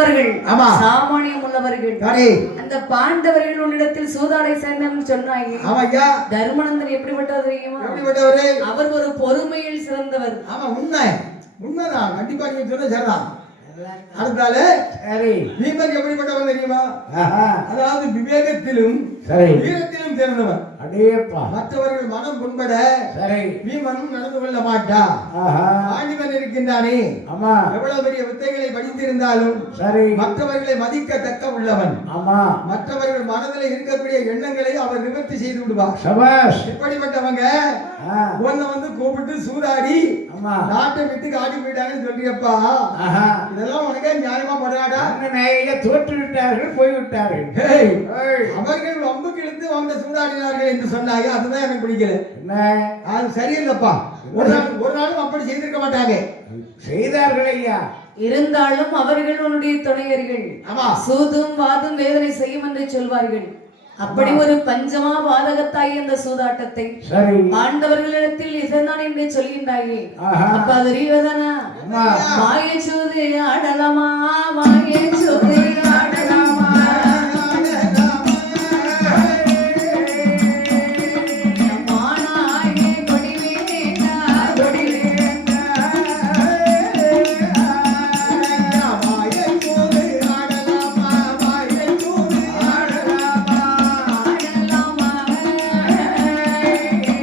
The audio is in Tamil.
நல்லவர்கள், சாமானியம் உள்ளவர்கள். அந்த பாண்டவர்கள் உன்னிடத்தில் சூதாடை சேர்ந்தான்னு சொன்னாங்க. தர்மநந்தன் எப்படிப்பட்டவர் தெரியுமா? அவர் ஒரு பொறுமையில் சிறந்தவர். உண்மைதான், கண்டிப்பா நீங்க சொன்ன சரிதான். அடுத்தால பீமன் எப்படிப்பட்டவன் தெரியுமா? அதாவது விவேகத்திலும் வீரத்திலும் சிறந்தவர். மற்றவர்கள் மனம் புண்பட பீமன் நடந்து கொள்ள மாட்டா. ஆணிவன் இருக்கின்றானே, எவ்வளவு பெரிய வித்தைகளை படித்திருந்தாலும் மற்றவர்களை மதிக்கத்தக்க உள்ளவன். மற்றவர்கள் மனதில் இருக்கக்கூடிய எண்ணங்களை அவர் நிவர்த்தி செய்து விடுவார். எப்படிப்பட்டவங்க உன்னை வந்து கூப்பிட்டு சூதாடி நாட்டை விட்டு காட்டி போயிட்டாங்கன்னு சொல்றியப்பா, இதெல்லாம் உனக்கே நியாயமா படாடா? தோற்று விட்டார்கள், போய்விட்டார்கள். அவர்கள் வம்புக்கு இழுத்து வந்த சூதாடினார்கள் என்று சொன்னாங்க. அதுதான் எனக்கு பிடிக்கல. அது சரியில்லப்பா. ஒரு நாளும் அப்படி செய்திருக்க மாட்டாங்க. செய்தார்கள் ஐயா. இருந்தாலும் அவர்கள் உன்னுடைய துணையர்கள். சூதும் வாதும் வேதனை செய்யும் என்று சொல்வார்கள். அப்படி ஒரு பஞ்சமா பாதகத்தாய் அந்த சூதாட்டத்தை பாண்டவர்களிடத்தில் இதனால் என்று சொல்கின்றாயே. அப்ப அது அறிவதானா? மாய சூது ஆடலமா, மாய சூது